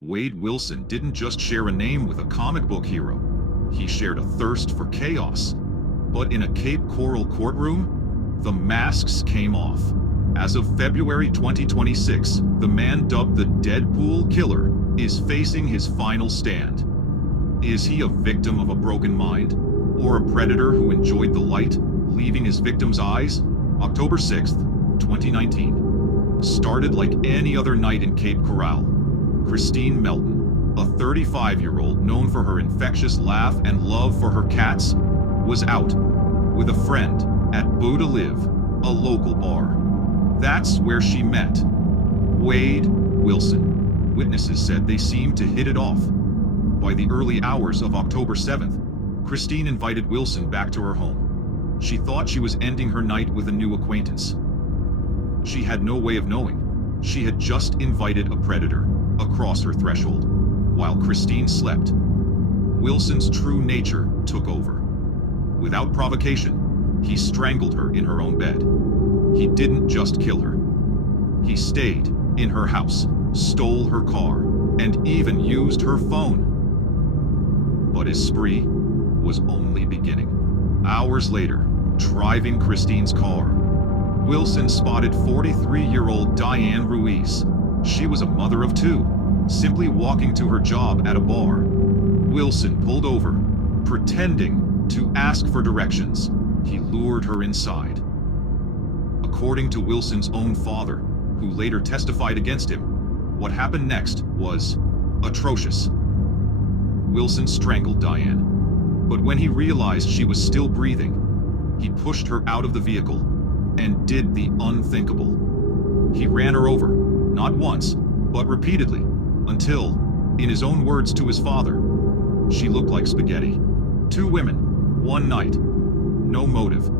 Wade Wilson didn't just share a name with a comic book hero, he shared a thirst for chaos. But in a Cape Coral courtroom, the masks came off. As of February 2026, the man dubbed the Deadpool Killer is facing his final stand. Is he a victim of a broken mind, or a predator who enjoyed the light, leaving his victim's eyes? October 6th, 2019. Started like any other night in Cape Coral. Kristine Melton, a 35-year-old known for her infectious laugh and love for her cats, was out with a friend at Buddha Live, a local bar. That's where she met Wade Wilson. Witnesses said they seemed to hit it off. By the early hours of October 7th, Kristine invited Wilson back to her home. She thought she was ending her night with a new acquaintance. She had no way of knowing. She had just invited a predator across her threshold. While Kristine slept, Wilson's true nature took over. Without provocation, he strangled her in her own bed. He didn't just kill her. He stayed in her house, stole her car, and even used her phone. But his spree was only beginning. Hours later, driving Kristine's car, Wilson spotted 43-year-old Diane Ruiz. She was a mother of two, simply walking to her job at a bar. Wilson pulled over, pretending to ask for directions. He lured her inside. According to Wilson's own father, who later testified against him, what happened next was atrocious. Wilson strangled Diane, but when he realized she was still breathing, he pushed her out of the vehicle and did the unthinkable. He ran her over, not once, but repeatedly, until, in his own words to his father, she looked like spaghetti. 2 women, 1 night, no motive.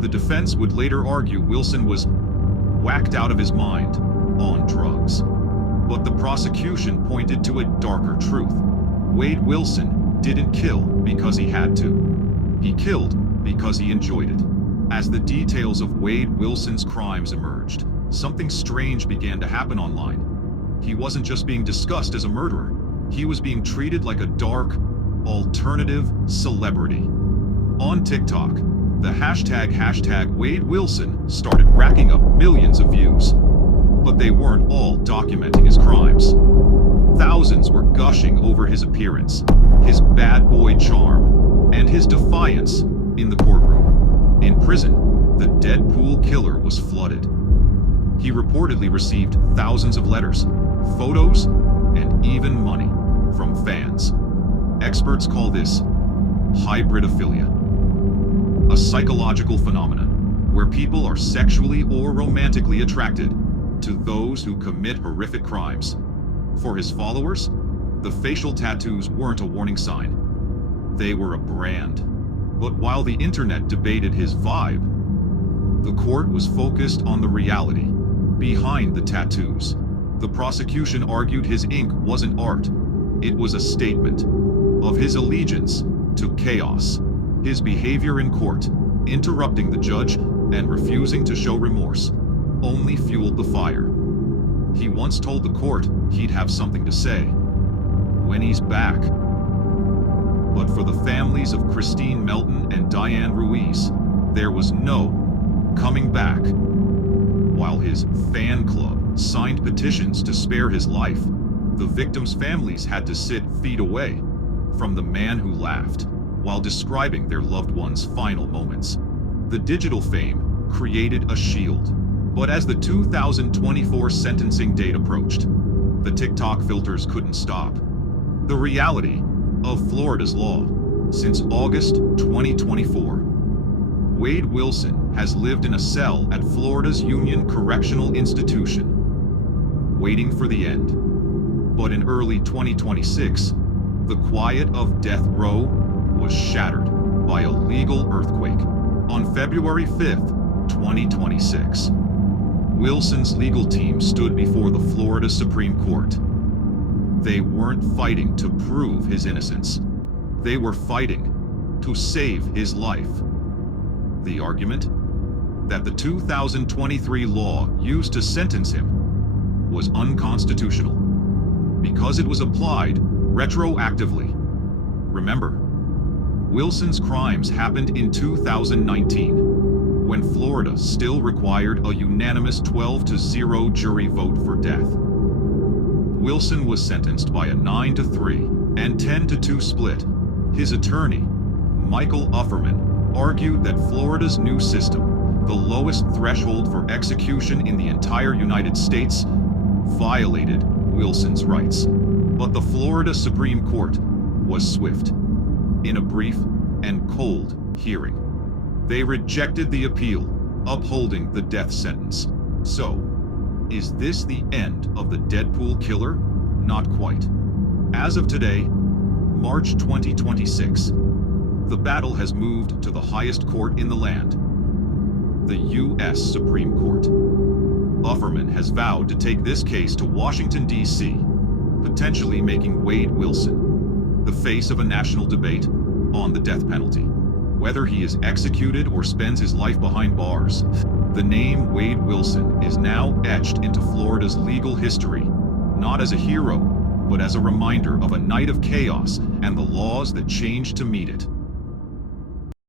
The defense would later argue Wilson was whacked out of his mind on drugs. But the prosecution pointed to a darker truth. Wade Wilson didn't kill because he had to. He killed because he enjoyed it. As the details of Wade Wilson's crimes emerged, something strange began to happen online. He wasn't just being discussed as a murderer. He was being treated like a dark, alternative celebrity. On TikTok, the hashtag Wade Wilson started racking up millions of views. But they weren't all documenting his crimes. Thousands were gushing over his appearance, his bad boy charm, and his defiance in the courtroom. In prison, the Deadpool Killer was flooded. He reportedly received thousands of letters, photos, and even money from fans. Experts call this hybridophilia, a psychological phenomenon where people are sexually or romantically attracted to those who commit horrific crimes. For his followers, the facial tattoos weren't a warning sign. They were a brand. But while the internet debated his vibe, the court was focused on the reality behind the tattoos. The prosecution argued his ink wasn't art. It was a statement of his allegiance to chaos. His behavior in court, interrupting the judge and refusing to show remorse, only fueled the fire. He once told the court he'd have something to say when he's back. But for the families of Kristine Melton and Diane Ruiz, there was no coming back. While his fan club signed petitions to spare his life, the victims' families had to sit feet away from the man who laughed while describing their loved one's final moments. The digital fame created a shield. But as the 2024 sentencing date approached, the TikTok filters couldn't stop. The reality of Florida's law. Since August 2024, Wade Wilson has lived in a cell at Florida's Union Correctional Institution, waiting for the end. But in early 2026, the quiet of death row was shattered by a legal earthquake. On February 5th, 2026, Wilson's legal team stood before the Florida Supreme Court. They weren't fighting to prove his innocence. They were fighting to save his life. The argument? That the 2023 law used to sentence him was unconstitutional. because it was applied retroactively. Remember, Wilson's crimes happened in 2019, when Florida still required a unanimous 12-0 jury vote for death. Wilson was sentenced by a 9-3 and 10-2 split. His attorney, Michael Ufferman, argued that Florida's new system, the lowest threshold for execution in the entire United States, violated Wilson's rights. But the Florida Supreme Court was swift. In a brief and cold hearing, they rejected the appeal, upholding the death sentence. So, is this the end of the Deadpool killer? Not quite. As of today, March 2026, the battle has moved to the highest court in the land, the U.S. Supreme Court. Ufferman has vowed to take this case to Washington, D.C., potentially making Wade Wilson the face of a national debate on the death penalty. Whether he is executed or spends his life behind bars, the name Wade Wilson is now etched into Florida's legal history, not as a hero, but as a reminder of a night of chaos and the laws that changed to meet it.